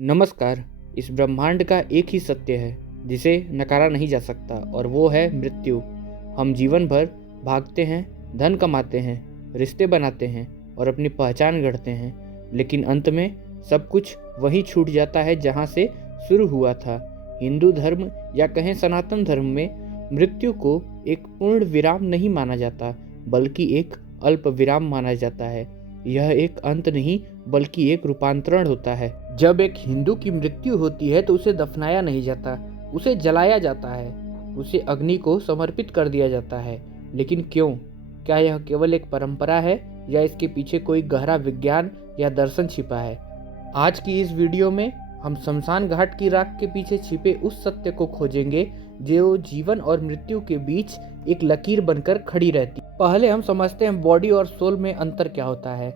नमस्कार। इस ब्रह्मांड का एक ही सत्य है जिसे नकारा नहीं जा सकता और वो है मृत्यु। हम जीवन भर भागते हैं, धन कमाते हैं, रिश्ते बनाते हैं और अपनी पहचान गढ़ते हैं, लेकिन अंत में सब कुछ वहीं छूट जाता है जहाँ से शुरू हुआ था। हिंदू धर्म या कहें सनातन धर्म में मृत्यु को एक पूर्ण विराम नहीं माना जाता, बल्कि एक अल्प विराम माना जाता है। यह एक अंत नहीं बल्कि एक रूपांतरण होता है। जब एक हिंदू की मृत्यु होती है तो उसे दफनाया नहीं जाता, उसे जलाया जाता है, उसे अग्नि को समर्पित कर दिया जाता है। लेकिन क्यों? क्या यह केवल एक परंपरा है या इसके पीछे कोई गहरा विज्ञान या दर्शन छिपा है? आज की इस वीडियो में हम शमशान घाट की राख के पीछे छिपे उस सत्य को खोजेंगे जो जीवन और मृत्यु के बीच एक लकीर बनकर खड़ी रहती। पहले हम समझते हैं बॉडी और सोल में अंतर क्या होता है।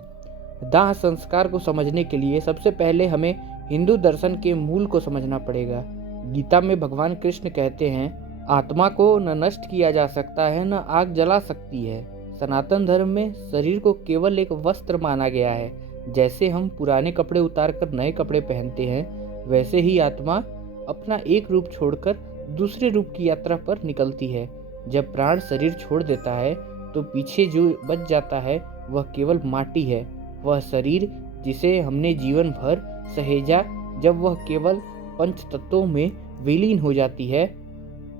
दाह संस्कार को समझने के लिए सबसे पहले हमें हिंदू दर्शन के मूल को समझना पड़ेगा। गीता में भगवान कृष्ण कहते हैं, आत्मा को न नष्ट किया जा सकता है न आग जला सकती है। सनातन धर्म में शरीर को केवल एक वस्त्र माना गया है। जैसे हम पुराने कपड़े उतारकर नए कपड़े पहनते हैं, वैसे ही आत्मा अपना एक रूप छोड़कर दूसरे रूप की यात्रा पर निकलती है। जब प्राण शरीर छोड़ देता है तो पीछे जो बच जाता है वह केवल माटी है। वह शरीर जिसे हमने जीवन भर सहेजा, जब वह केवल पंच तत्वों में विलीन हो जाती है।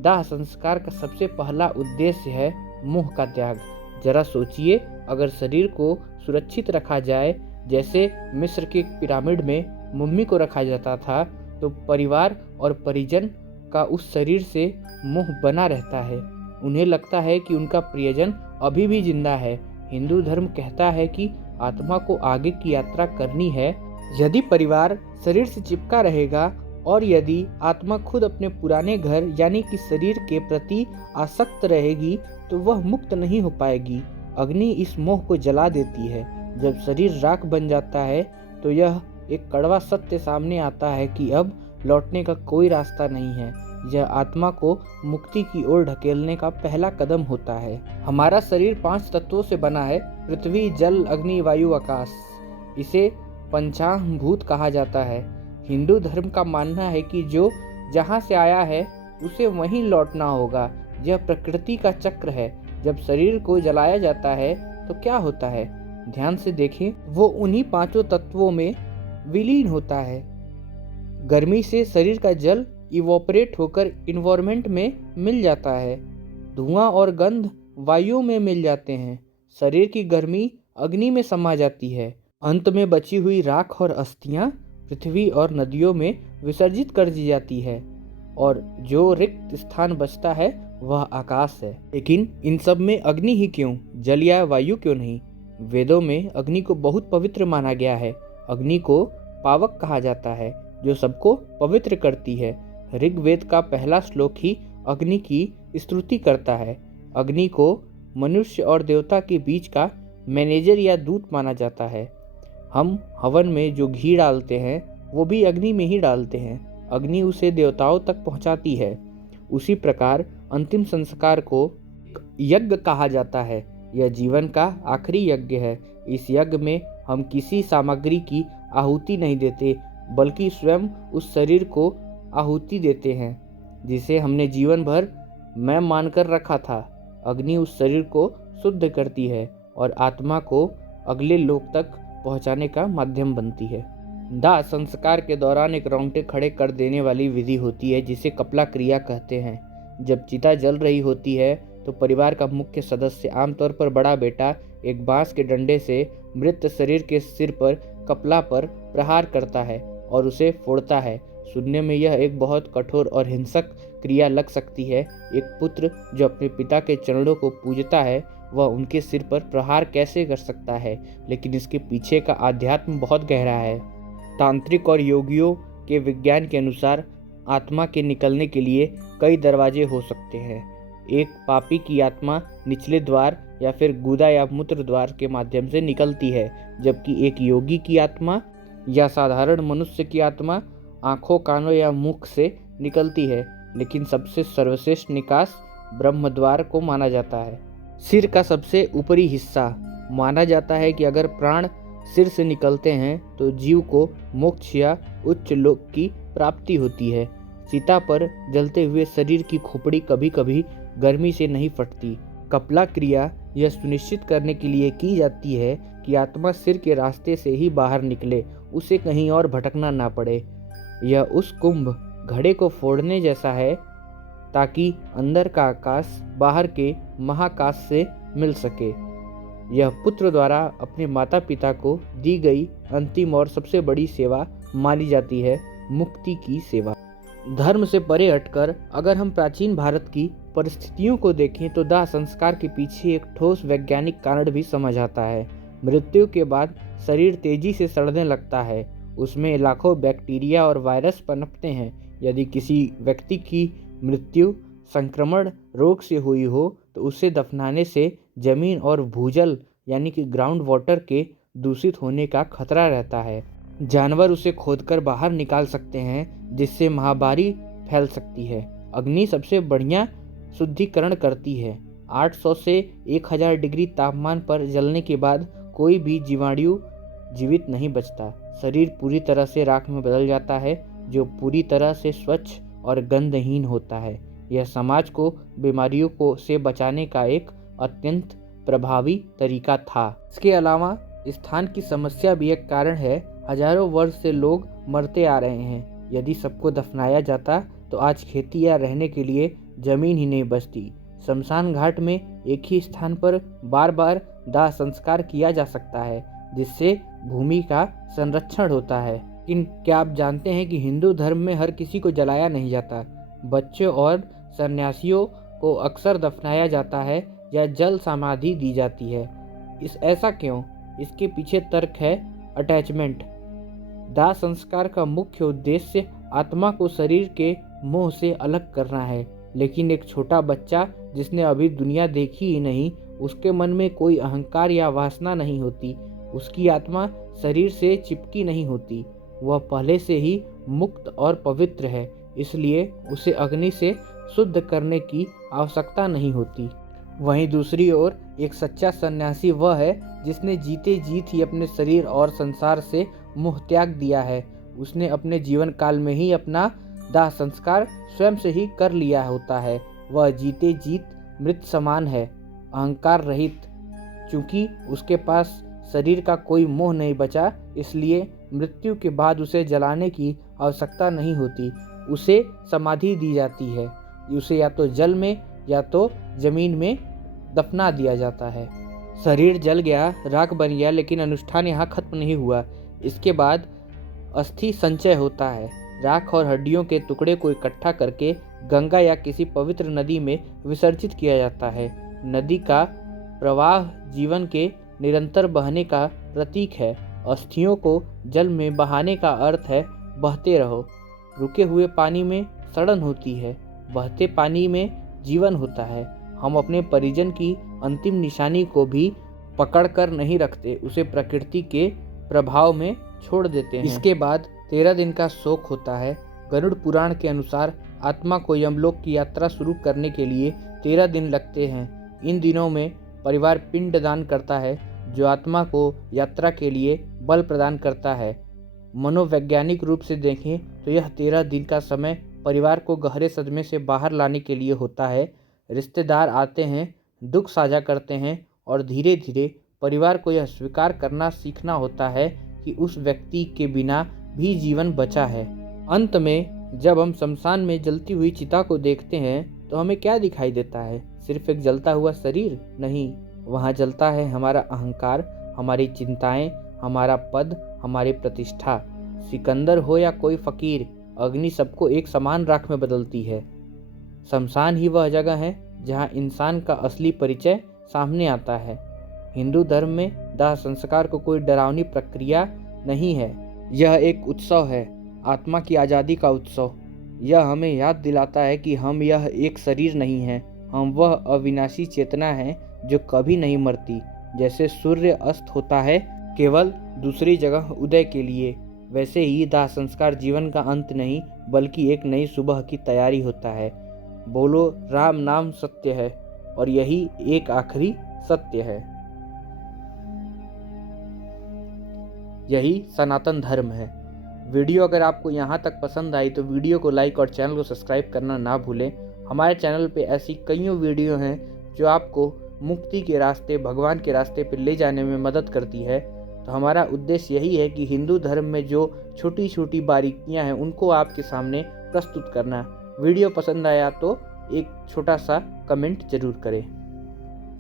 दाह संस्कार का सबसे पहला उद्देश्य है मोह का त्याग। जरा सोचिए, अगर शरीर को सुरक्षित रखा जाए जैसे मिस्र के पिरामिड में मम्मी को रखा जाता था, तो परिवार और परिजन का उस शरीर से मोह बना रहता है। उन्हें लगता है कि उनका प्रियजन अभी भी जिंदा है। हिंदू धर्म कहता है कि आत्मा को आगे की यात्रा करनी है। यदि परिवार शरीर से चिपका रहेगा और यदि आत्मा खुद अपने पुराने घर यानी कि शरीर के प्रति आसक्त रहेगी तो वह मुक्त नहीं हो पाएगी। अग्नि इस मोह को जला देती है। जब शरीर राख बन जाता है तो यह एक कड़वा सत्य सामने आता है कि अब लौटने का कोई रास्ता नहीं है। यह आत्मा को मुक्ति की ओर ढकेलने का पहला कदम होता है। हमारा शरीर 5 तत्वों से बना है: पृथ्वी, जल, अग्नि, वायु, आकाश। इसे पंचाभूत कहा जाता है। हिंदू धर्म का मानना है कि जो जहाँ से आया है उसे वहीं लौटना होगा। यह प्रकृति का चक्र है। जब शरीर को जलाया जाता है तो क्या होता है? ध्यान से देखें, वो उन्हीं 5 तत्वों में विलीन होता है। गर्मी से शरीर का जल इवोपरेट होकर इन्वायरमेंट में मिल जाता है। धुआं और गंध वायु में मिल जाते हैं। शरीर की गर्मी अग्नि में समा जाती है। अंत में बची हुई राख और अस्थियां पृथ्वी और नदियों में विसर्जित कर दी जाती है और जो रिक्त स्थान बचता है वह आकाश है। लेकिन इन सब में अग्नि ही क्यों? जल या वायु क्यों नहीं? वेदों में अग्नि को बहुत पवित्र माना गया है। अग्नि को पावक कहा जाता है, जो सबको पवित्र करती है। ऋग्वेद का पहला श्लोक ही अग्नि की स्तुति करता है। अग्नि को मनुष्य और देवता के बीच का मैनेजर या दूत माना जाता है। हम हवन में जो घी डालते हैं वो भी अग्नि में ही डालते हैं। अग्नि उसे देवताओं तक पहुंचाती है। उसी प्रकार अंतिम संस्कार को यज्ञ कहा जाता है। यह जीवन का आखिरी यज्ञ है। इस यज्ञ में हम किसी सामग्री की आहुति नहीं देते, बल्कि स्वयं उस शरीर को आहुति देते हैं जिसे हमने जीवन भर मैं मानकर रखा था। अग्नि उस शरीर को शुद्ध करती है और आत्मा को अगले लोक तक पहुंचाने का माध्यम बनती है। दाह संस्कार के दौरान एक रोंगटे खड़े कर देने वाली विधि होती है जिसे कपला क्रिया कहते हैं। जब चिता जल रही होती है तो परिवार का मुख्य सदस्य, आमतौर पर बड़ा बेटा, एक बांस के डंडे से मृत शरीर के सिर पर कपला पर प्रहार करता है और उसे फोड़ता है। सुनने में यह एक बहुत कठोर और हिंसक क्रिया लग सकती है। एक पुत्र जो अपने पिता के चरणों को पूजता है वह उनके सिर पर प्रहार कैसे कर सकता है? लेकिन इसके पीछे का आध्यात्म बहुत गहरा है। तांत्रिक और योगियों के विज्ञान के अनुसार आत्मा के निकलने के लिए कई दरवाजे हो सकते हैं। एक पापी की आत्मा निचले द्वार या फिर गुदा या मूत्र द्वार के माध्यम से निकलती है, जबकि एक योगी की आत्मा या साधारण मनुष्य की आत्मा आंखों, कानों या मुख से निकलती है। लेकिन सबसे सर्वश्रेष्ठ निकास ब्रह्म द्वार को माना जाता है। सिर का सबसे ऊपरी हिस्सा। माना जाता है कि अगर प्राण सिर से निकलते हैं तो जीव को मोक्ष या उच्च लोक की प्राप्ति होती है। चिता पर जलते हुए शरीर की खोपड़ी कभी कभी गर्मी से नहीं फटती। कपला क्रिया यह सुनिश्चित करने के लिए की जाती है कि आत्मा सिर के रास्ते से ही बाहर निकले, उसे कहीं और भटकना ना पड़े। यह उस कुंभ घड़े को फोड़ने जैसा है ताकि अंदर का आकाश बाहर के महाकाश से मिल सके। यह पुत्र द्वारा अपने माता पिता को दी गई अंतिम और सबसे बड़ी सेवा मानी जाती है, मुक्ति की सेवा। धर्म से परे हटकर अगर हम प्राचीन भारत की परिस्थितियों को देखें तो दाह संस्कार के पीछे एक ठोस वैज्ञानिक कारण भी समझ आता है। मृत्यु के बाद शरीर तेजी से सड़ने लगता है, उसमें लाखों बैक्टीरिया और वायरस पनपते हैं। यदि किसी व्यक्ति की मृत्यु संक्रमण रोग से हुई हो तो उसे दफनाने से जमीन और भूजल यानी कि ग्राउंड वाटर के दूषित होने का खतरा रहता है। जानवर उसे खोदकर बाहर निकाल सकते हैं, जिससे महामारी फैल सकती है। अग्नि सबसे बढ़िया शुद्धिकरण करती है। 800 से 1000 डिग्री तापमान पर जलने के बाद कोई भी जीवाणु जीवित नहीं बचता। शरीर पूरी तरह से राख में बदल जाता है, जो पूरी तरह से स्वच्छ और गंधहीन होता है। यह समाज को बीमारियों से बचाने का एक अत्यंत प्रभावी तरीका था। इसके अलावा स्थान की समस्या भी एक कारण है। हजारों वर्ष से लोग मरते आ रहे हैं। यदि सबको दफनाया जाता तो आज खेती या रहने के लिए जमीन ही नहीं बचती। शमशान घाट में एक ही स्थान पर बार बार दाह संस्कार किया जा सकता है, जिससे भूमि का संरक्षण होता है। लेकिन क्या आप जानते हैं कि हिंदू धर्म में हर किसी को जलाया नहीं जाता। बच्चों और सन्यासियों को अक्सर दफनाया जाता है या जल समाधि दी जाती है। ऐसा क्यों? इसके पीछे तर्क है अटैचमेंट। दाह संस्कार का मुख्य उद्देश्य आत्मा को शरीर के मोह से अलग करना है, लेकिन एक छोटा बच्चा जिसने अभी दुनिया देखी ही नहीं, उसके मन में कोई अहंकार या वासना नहीं होती। उसकी आत्मा शरीर से चिपकी नहीं होती, वह पहले से ही मुक्त और पवित्र है, इसलिए उसे अग्नि से शुद्ध करने की आवश्यकता नहीं होती। वहीं दूसरी ओर एक सच्चा सन्यासी वह है जिसने जीते जीत ही अपने शरीर और संसार से मोह त्याग दिया है। उसने अपने जीवन काल में ही अपना दाह संस्कार स्वयं से ही कर लिया होता है। वह जीते जीत मृत समान है, अहंकार रहित। चूंकि उसके पास शरीर का कोई मोह नहीं बचा, इसलिए मृत्यु के बाद उसे जलाने की आवश्यकता नहीं होती, उसे समाधि दी जाती है। उसे या तो जल में या तो जमीन में दफना दिया जाता है। शरीर जल गया, राख बन गया, लेकिन अनुष्ठान यहाँ खत्म नहीं हुआ। इसके बाद अस्थि संचय होता है। राख और हड्डियों के टुकड़े को इकट्ठा करके गंगा या किसी पवित्र नदी में विसर्जित किया जाता है। नदी का प्रवाह जीवन के निरंतर बहने का प्रतीक है। अस्थियों को जल में बहाने का अर्थ है बहते रहो। रुके हुए पानी में सड़न होती है, बहते पानी में जीवन होता है। हम अपने परिजन की अंतिम निशानी को भी पकड़ कर नहीं रखते, उसे प्रकृति के प्रभाव में छोड़ देते हैं। इसके बाद 13 दिन का शोक होता है। गरुड़ पुराण के अनुसार आत्मा को यमलोक की यात्रा शुरू करने के लिए 13 दिन लगते हैं। इन दिनों में परिवार पिंड दान करता है, जो आत्मा को यात्रा के लिए बल प्रदान करता है। मनोवैज्ञानिक रूप से देखें तो यह 13 दिन का समय परिवार को गहरे सदमे से बाहर लाने के लिए होता है। रिश्तेदार आते हैं, दुख साझा करते हैं और धीरे धीरे परिवार को यह स्वीकार करना सीखना होता है कि उस व्यक्ति के बिना भी जीवन बचा है। अंत में जब हम शमशान में जलती हुई चिता को देखते हैं तो हमें क्या दिखाई देता है? सिर्फ एक जलता हुआ शरीर नहीं, वहाँ जलता है हमारा अहंकार, हमारी चिंताएं, हमारा पद, हमारी प्रतिष्ठा। सिकंदर हो या कोई फकीर, अग्नि सबको एक समान राख में बदलती है। शमशान ही वह जगह है जहाँ इंसान का असली परिचय सामने आता है। हिंदू धर्म में दाह संस्कार को कोई डरावनी प्रक्रिया नहीं है, यह एक उत्सव है, आत्मा की आज़ादी का उत्सव। यह हमें याद दिलाता है कि हम यह एक शरीर नहीं हैं, हम वह अविनाशी चेतना है जो कभी नहीं मरती। जैसे सूर्य अस्त होता है केवल दूसरी जगह उदय के लिए, वैसे ही दाह संस्कार जीवन का अंत नहीं बल्कि एक नई सुबह की तैयारी होता है। बोलो राम नाम सत्य है और यही एक आखिरी सत्य है। यही सनातन धर्म है। वीडियो अगर आपको यहाँ तक पसंद आई तो वीडियो को लाइक और चैनल को सब्सक्राइब करना ना भूलें। हमारे चैनल पे ऐसी कईयों वीडियो हैं जो आपको मुक्ति के रास्ते, भगवान के रास्ते पर ले जाने में मदद करती है। तो हमारा उद्देश्य यही है कि हिंदू धर्म में जो छोटी छोटी बारीकियां हैं उनको आपके सामने प्रस्तुत करना। वीडियो पसंद आया तो एक छोटा सा कमेंट जरूर करें।